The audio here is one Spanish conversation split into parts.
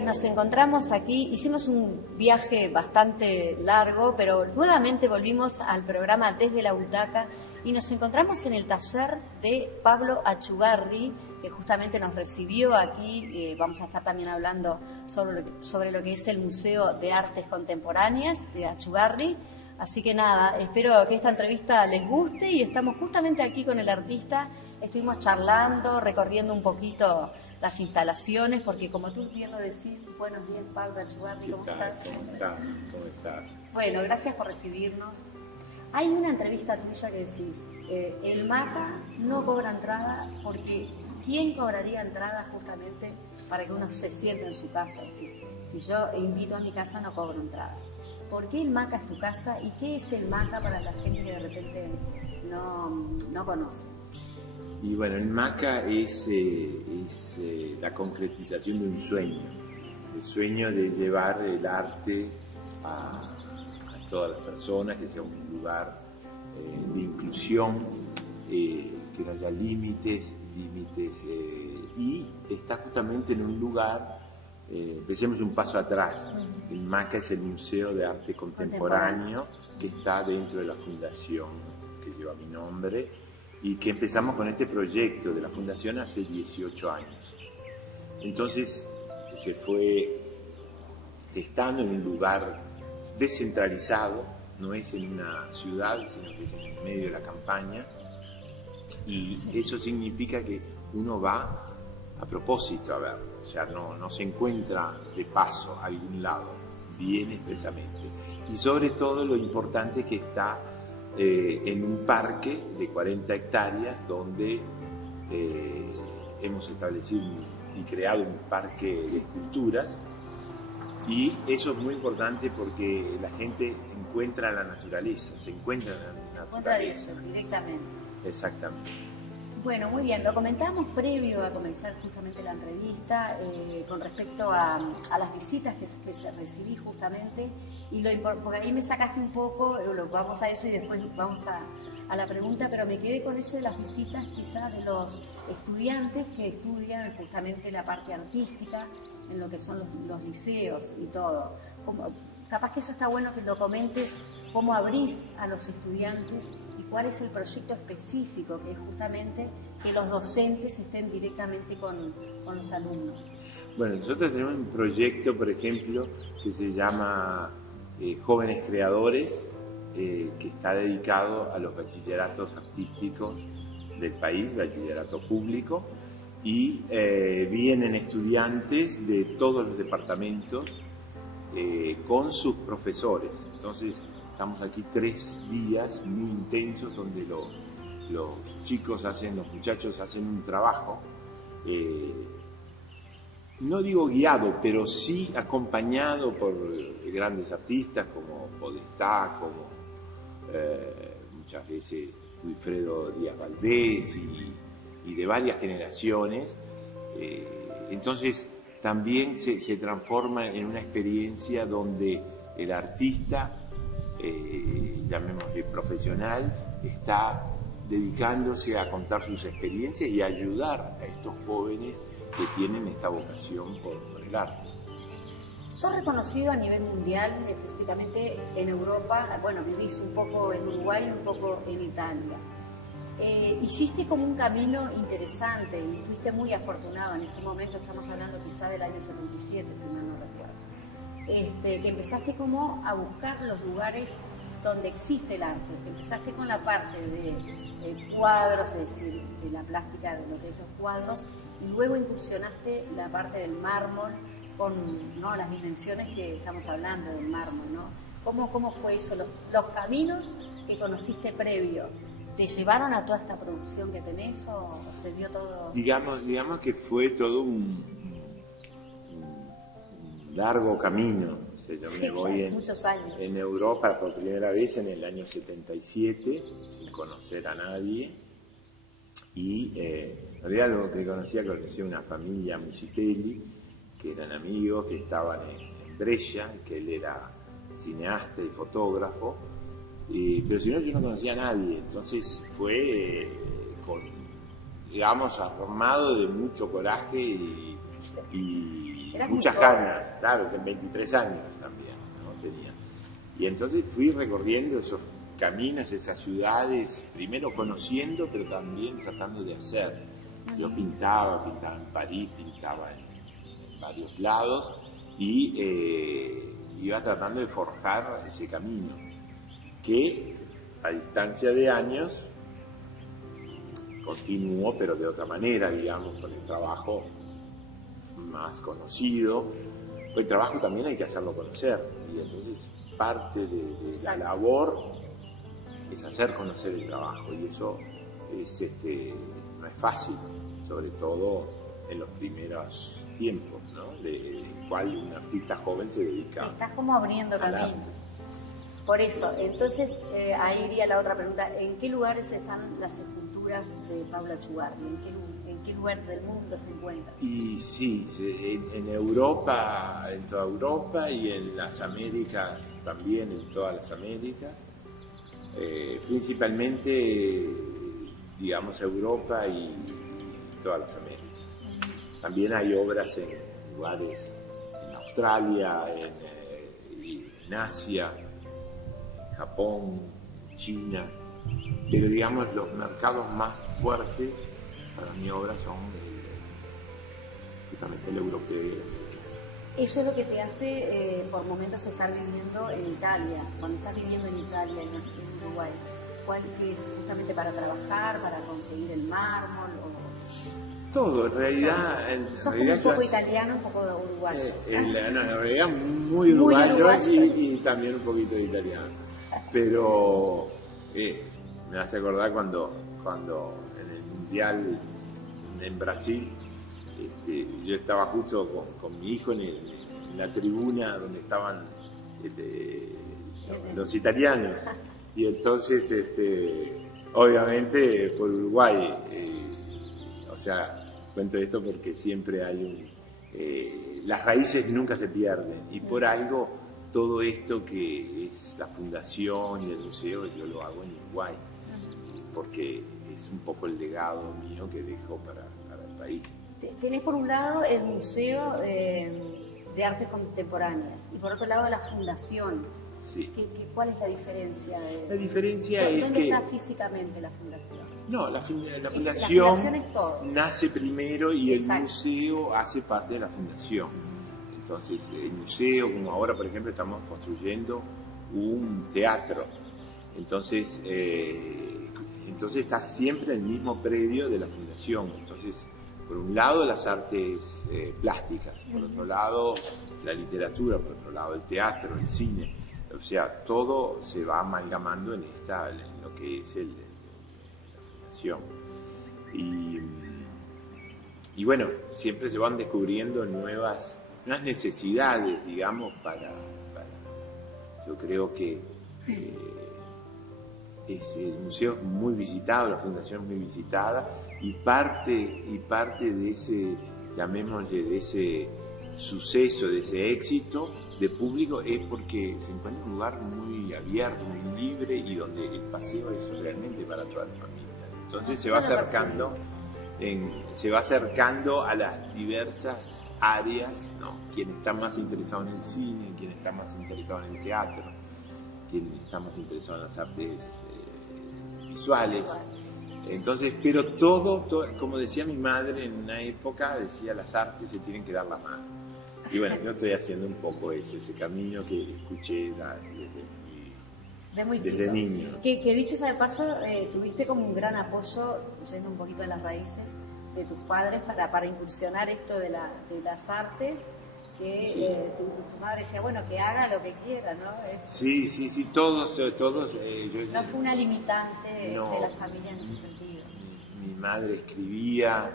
y nos encontramos aquí. Hicimos un viaje bastante largo, pero nuevamente volvimos al programa Desde la Butaca y nos encontramos en el taller de Pablo Achugarri, que justamente nos recibió aquí. Vamos a estar también hablando sobre lo que es el Museo de Artes Contemporáneas de Achugarri. Así que nada, espero que esta entrevista les guste y estamos justamente aquí con el artista. Estuvimos charlando, recorriendo un poquito las instalaciones, porque como tú bien lo decís, buenos días, Pablo Achugarri, ¿cómo estás? ¿Cómo estás? Bueno, gracias por recibirnos. Hay una entrevista tuya que decís, el MACA no cobra entrada porque ¿quién cobraría entrada justamente para que uno se siente en su casa? Decís, si yo invito a mi casa no cobro entrada. ¿Por qué el MACA es tu casa y qué es el MACA para la gente que de repente no conoce? Y bueno, el MACA es la concretización de un sueño, el sueño de llevar el arte a todas las personas, que sea un lugar de inclusión, que no haya límites, y está justamente en un lugar, empecemos un paso atrás. El MACA es el Museo de Arte Contemporáneo que está dentro de la fundación que lleva mi nombre, y que empezamos con este proyecto de la fundación hace 18 años. Entonces se fue gestando en un lugar descentralizado, no es en una ciudad, sino que es en el medio de la campaña, y eso significa que uno va a propósito a verlo, o sea, no se encuentra de paso a algún lado, viene expresamente. Y sobre todo lo importante es que está en un parque de 40 hectáreas donde hemos establecido y creado un parque de esculturas, y eso es muy importante porque la gente encuentra la naturaleza, se encuentra la naturaleza directamente. Exactamente. Bueno, muy bien, lo comentábamos previo a comenzar justamente la entrevista con respecto a las visitas que recibí justamente, y por ahí me sacaste un poco, vamos a eso y después vamos a la pregunta, pero me quedé con eso de las visitas quizás de los estudiantes que estudian justamente la parte artística en lo que son los liceos y todo. Capaz que eso está bueno que lo comentes, cómo abrís a los estudiantes y cuál es el proyecto específico, que es justamente que los docentes estén directamente con los alumnos. Bueno, nosotros tenemos un proyecto, por ejemplo, que se llama Jóvenes Creadores, que está dedicado a los bachilleratos artísticos del país, bachillerato público, y vienen estudiantes de todos los departamentos con sus profesores. Entonces estamos aquí 3 días muy intensos donde los muchachos hacen un trabajo, no digo guiado, pero sí acompañado por grandes artistas como Podestá, como muchas veces Wilfredo Díaz Valdés y de varias generaciones. Entonces también se transforma en una experiencia donde el artista, llamémosle profesional, está dedicándose a contar sus experiencias y a ayudar a estos jóvenes que tienen esta vocación por el arte. Sos reconocido a nivel mundial, específicamente en Europa. Bueno, vivís un poco en Uruguay y un poco en Italia. Hiciste como un camino interesante y fuiste muy afortunado en ese momento. Estamos hablando quizá del año 77, si mal no recuerdo. Que empezaste como a buscar los lugares donde existe el arte. Empezaste con la parte de cuadros, es decir, de la plástica de lo que son cuadros, y luego incursionaste la parte del mármol con las dimensiones que estamos hablando del mármol, ¿no? ¿Cómo fue eso? Los caminos que conociste previo, ¿te llevaron a toda esta producción que tenés o se dio todo? Digamos que fue todo un largo camino. O sea, yo me voy muchos años. En Europa por primera vez en el año 77, sin conocer a nadie, y en realidad lo que conocí una familia Musitelli, que eran amigos, que estaban en Brescia, que él era cineasta y fotógrafo, pero si no, yo no conocía a nadie. Entonces fue armado de mucho coraje y muchas ganas, claro, que 23 años también, ¿no? Tenía. Y entonces fui recorriendo esos caminos, esas ciudades, primero conociendo, pero también tratando de hacer. Yo pintaba en París, pintaba en varios lados y iba tratando de forjar ese camino, que a distancia de años continuó, pero de otra manera, digamos, con el trabajo más conocido. El trabajo también hay que hacerlo conocer, y entonces parte de la labor es hacer conocer el trabajo, y eso es, no es fácil, sobre todo en los primeros tiempos, ¿no? De cual un artista joven se dedica. Estás como abriendo camino. Por eso, entonces ahí iría la otra pregunta: ¿en qué lugares están las esculturas de Paula Chugarri? ¿En qué lugar del mundo se encuentran? Y sí, en Europa, en toda Europa, y en las Américas también, en todas las Américas, principalmente, digamos, Europa y todas las Américas. También hay obras en lugares, en Australia, en Asia, Japón, China, pero digamos los mercados más fuertes para mi obra son justamente el europeo. Eso es lo que te hace por momentos estar viviendo en Italia. Cuando estás viviendo en Italia, en Uruguay, ¿cuál es justamente para trabajar, para conseguir el mármol? Todo, en realidad... Sos como un poco italiano, un poco uruguayo. En realidad muy uruguayo y también un poquito de italiano. Pero me hace acordar cuando en el Mundial en Brasil, yo estaba justo con mi hijo en la tribuna donde estaban los italianos, y entonces obviamente por Uruguay, o sea, cuento esto porque siempre hay las raíces nunca se pierden, y por algo todo esto que es la fundación y el museo yo lo hago en Uruguay, porque es un poco el legado mío que dejo para el país. Tenés por un lado el Museo de Artes Contemporáneas y por otro lado la Fundación. Sí. ¿Cuál es la diferencia? La diferencia es ¿Dónde que... está físicamente la Fundación? No, la la fundación es todo. nace primero y Exacto. El museo hace parte de la fundación. Entonces, el museo, como ahora por ejemplo estamos construyendo un teatro, entonces está siempre en el mismo predio de la fundación. Entonces, por un lado las artes plásticas, por otro lado la literatura, por otro lado el teatro, el cine. O sea, todo se va amalgamando en lo que es la fundación. Y bueno, siempre se van descubriendo nuevas necesidades, digamos, para yo creo que el museo es muy visitado, la fundación es muy visitada, y parte de ese, llamémosle, de ese suceso, de ese éxito de público, es porque se encuentra un lugar muy abierto, muy libre, y donde el paseo es realmente para toda la familia. Entonces se va acercando a las diversas áreas, ¿no? Quien está más interesado en el cine, quien está más interesado en el teatro, quien está más interesado en las artes visuales. Entonces, pero todo, como decía mi madre en una época, decía, las artes se tienen que dar la mano. Y bueno, yo estoy haciendo un poco eso, ese camino que escuché desde niño. Que dicho sea de paso, tuviste como un gran apoyo, yendo un poquito de las raíces, de tus padres para incursionar esto de las artes, que sí. Tu madre decía, bueno, que haga lo que quiera, ¿no? Sí, todos. No fue una limitante de la familia en ese sentido. Mi madre escribía,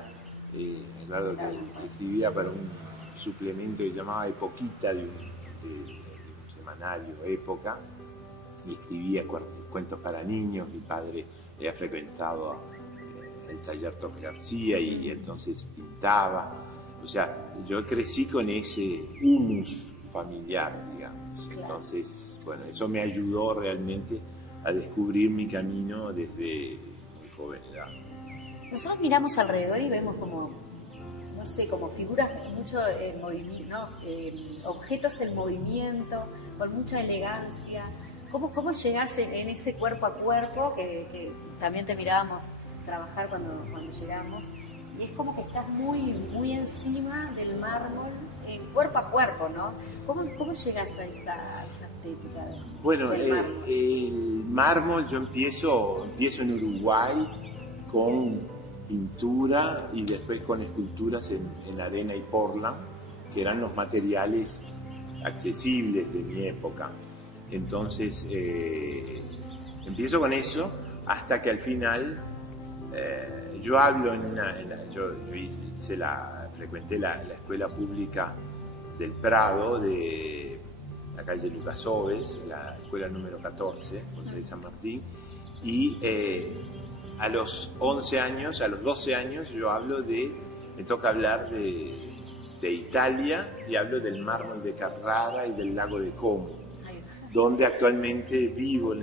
claro, que escribía para un suplemento que llamaba Epoquita, de un semanario, Época, y escribía cuentos para niños. Mi padre había frecuentado el taller Toque García y entonces pintaba. O sea, yo crecí con ese humus familiar, digamos. Claro. Entonces, bueno, eso me ayudó realmente a descubrir mi camino desde muy joven edad. Nosotros miramos alrededor y vemos como no sé, como figuras mucho en movimiento, ¿no? Objetos en movimiento, con mucha elegancia. ¿Cómo llegás en ese cuerpo a cuerpo que también te mirábamos trabajar cuando llegamos? Y es como que estás muy encima del mármol, cuerpo a cuerpo, ¿no? ¿Cómo llegas a esa estética Bueno, del mármol? el mármol yo empiezo en Uruguay con pintura y después con esculturas en arena y portland, que eran los materiales accesibles de mi época. Entonces, empiezo con eso hasta que al final yo hablo frecuenté la escuela pública del Prado, de la calle Lucas Oves, la escuela número 14, José de San Martín, y a los 11 años, a los 12 años, me toca hablar de Italia, y hablo del mármol de Carrara y del lago de Como, donde actualmente vivo,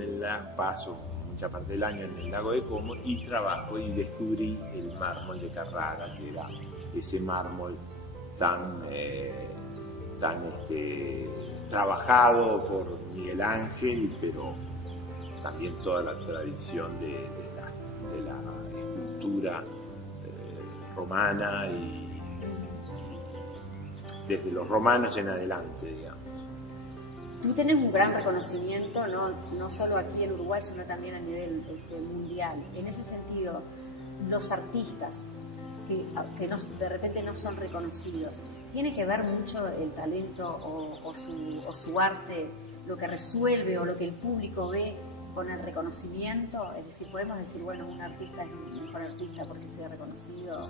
paso mucha parte del año en el lago de Como, y trabajo y descubrí el mármol de Carrara, que era ese mármol tan trabajado por Miguel Ángel, pero también toda la tradición de la escultura romana, y desde los romanos en adelante, digamos. Tú tenés un gran reconocimiento, no solo aquí en Uruguay, sino también a nivel mundial. En ese sentido, los artistas que de repente no son reconocidos, ¿tiene que ver mucho el talento o su arte, lo que resuelve o lo que el público ve con el reconocimiento? Es decir, podemos decir, bueno, un artista es un mejor artista porque sea reconocido.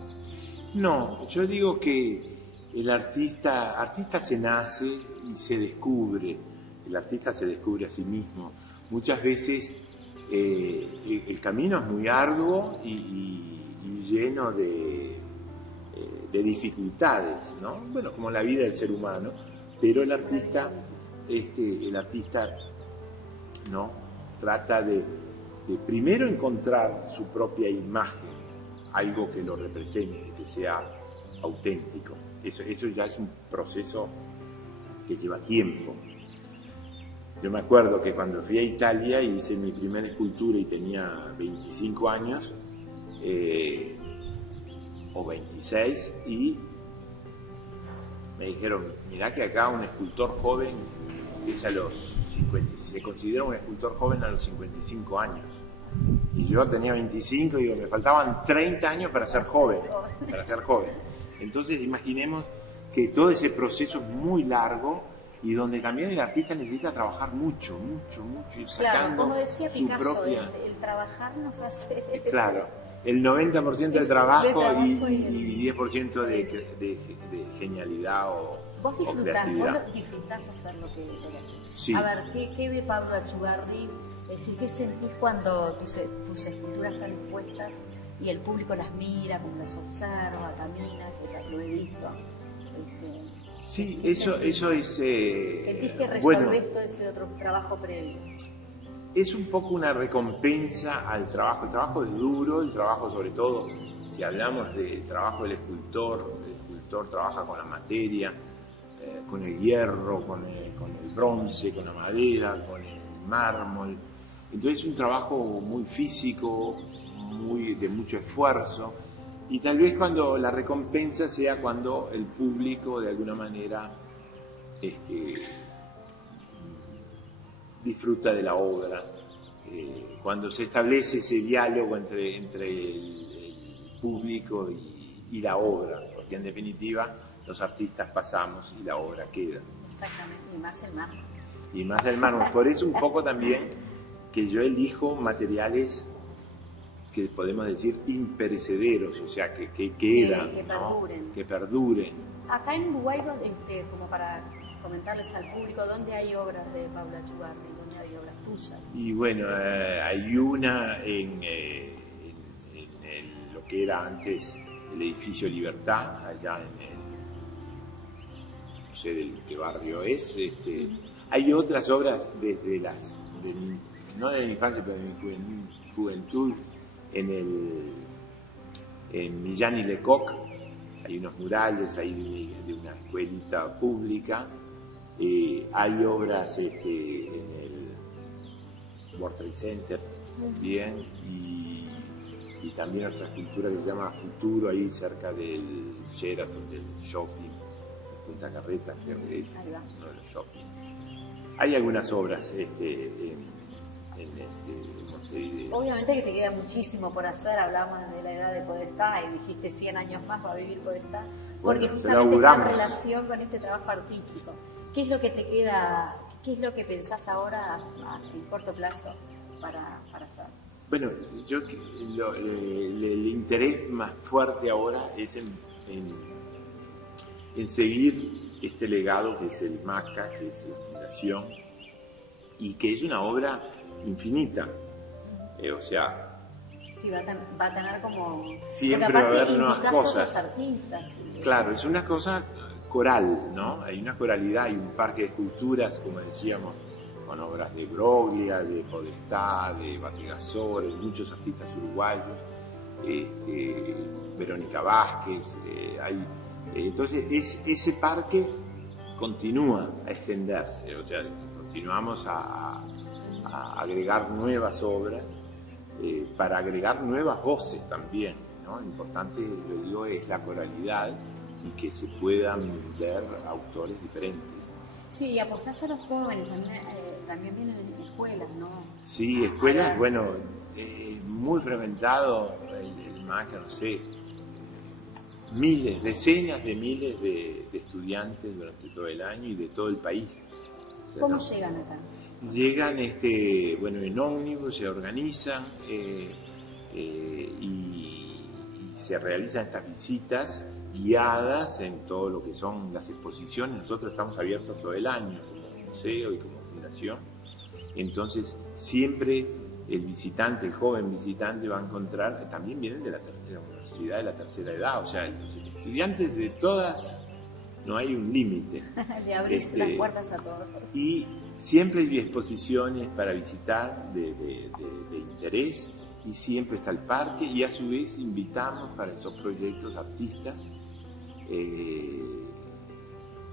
No, yo digo que el artista se nace y se descubre. El artista se descubre a sí mismo. Muchas veces el camino es muy arduo y lleno de dificultades, ¿no? Bueno, como la vida del ser humano, pero el artista ¿no? Trata de primero encontrar su propia imagen, algo que lo represente, que sea auténtico. Eso ya es un proceso que lleva tiempo. Yo me acuerdo que cuando fui a Italia hice mi primera escultura y tenía 25 años, o 26, y me dijeron, mirá que acá un escultor joven es se considera un escultor joven a los 55 años. Y yo tenía 25 y digo, me faltaban 30 años para ser joven. Entonces imaginemos que todo ese proceso es muy largo, y donde también el artista necesita trabajar mucho, ir sacando, claro, como decía Picasso, su propia... el trabajar nos hace... Claro, el 90% de trabajo y 10% de genialidad o creatividad. Vos disfrutás hacer lo que haces. Sí. A ver, ¿qué ve Pablo Achugarri? Es decir, ¿qué sentís cuando tus esculturas están expuestas y el público las mira, como las observa, camina, que lo he visto? Sí, eso es... ¿Sentís que resolvés todo ese otro trabajo previo? Es un poco una recompensa al trabajo. El trabajo es duro, el trabajo, sobre todo, si hablamos del trabajo del escultor, el escultor trabaja con la materia, con el hierro, con el bronce, con la madera, con el mármol. Entonces es un trabajo muy físico, de mucho esfuerzo. Y tal vez cuando la recompensa sea cuando el público de alguna manera disfruta de la obra, cuando se establece ese diálogo entre el público y la obra, porque en definitiva los artistas pasamos y la obra queda. Exactamente, y más el mármol. Y más el mármol. Por eso un poco también que yo elijo materiales que podemos decir imperecederos, o sea, que quedan, que ¿no? perduren. Que perduren. Acá en Uruguay, como para comentarles al público, ¿dónde hay obras de Pablo Achugarri? ¿Dónde hay obras tuyas? Y bueno, hay una en lo que era antes el edificio Libertad, allá no sé de qué barrio es. Hay otras obras no de mi infancia, pero de mi juventud, en Millán y Lecoq, hay unos murales ahí de una escuelita pública, hay obras en el World Trade Center también, y también otra escultura que se llama Futuro, ahí cerca del Sheraton, del shopping, de Punta Carretas, creo que es uno de los shopping. Hay algunas obras en Montevideo. Obviamente que te queda muchísimo por hacer, hablamos de la edad de Podestá y dijiste 100 años más va a vivir Podestá, porque Bueno, justamente está en relación con este trabajo artístico. ¿Qué es lo que te queda, qué es lo que pensás ahora en corto plazo para hacer? Bueno, el interés más fuerte ahora es en seguir este legado que es el MACA, que es la Fundación, y que es una obra infinita. O sea, sí, va a tener como... Siempre va a haber nuevas cosas. Otros artistas, sí. Claro, es una cosa coral, ¿no? Hay una coralidad, hay un parque de esculturas, como decíamos, con obras de Broglia, de Podestá, de Bategasor, de muchos artistas uruguayos, Verónica Vázquez, entonces ese parque continúa a extenderse, o sea, continuamos a agregar nuevas obras, para agregar nuevas voces también, ¿no? Lo importante, lo digo, es la coralidad y que se puedan ver autores diferentes. Sí, y apostarse a los jóvenes también vienen en escuelas, ¿no? Sí, escuelas, bueno, muy frecuentado el MACA, no sé, decenas de miles de estudiantes durante todo el año y de todo el país. O sea, ¿Cómo llegan acá? Llegan en ómnibus, se organizan y se realizan estas visitas guiadas en todo lo que son las exposiciones. Nosotros estamos abiertos todo el año como museo y como fundación, entonces siempre el visitante, el joven visitante va a encontrar, también vienen de la universidad de la tercera edad, o sea, los estudiantes de todas, no hay un límite. De abrirse las puertas a todos. Y siempre hay exposiciones para visitar de interés, y siempre está el parque, y a su vez invitamos para esos proyectos artistas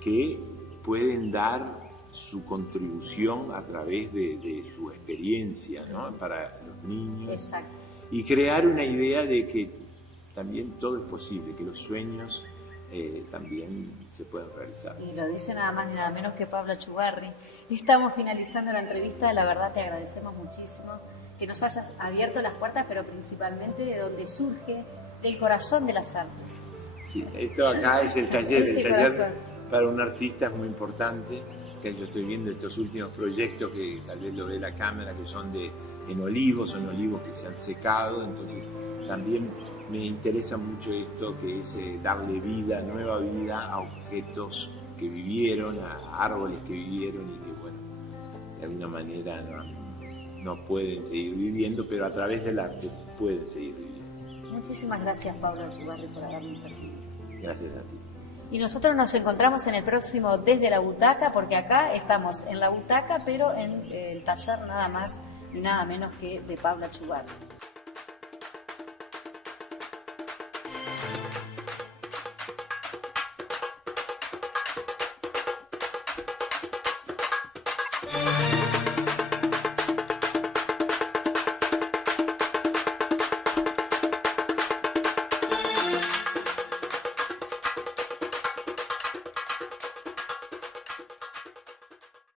que pueden dar su contribución a través de su experiencia, ¿no? Para los niños. Exacto. Y crear una idea de que también todo es posible, que los sueños también se pueden realizar. Y lo dice nada más ni nada menos que Pablo Achugarri. Estamos finalizando la entrevista, la verdad te agradecemos muchísimo que nos hayas abierto las puertas, pero principalmente de donde surge del corazón de las artes. Sí, esto acá es el taller. Ese El taller corazón. para un artista es muy importante, que yo estoy viendo estos últimos proyectos que tal vez lo ve la cámara, que son en olivos, son olivos que se han secado, entonces también me interesa mucho esto, que es darle vida, nueva vida a objetos que vivieron, a árboles que vivieron y que, bueno, de alguna manera no pueden seguir viviendo, pero a través del arte pueden seguir viviendo. Muchísimas gracias, Pablo Achugarri, por habernos recibido. Gracias a ti. Y nosotros nos encontramos en el próximo Desde la Butaca, porque acá estamos en la butaca, pero en el taller nada más y nada menos que de Pablo Achugarri.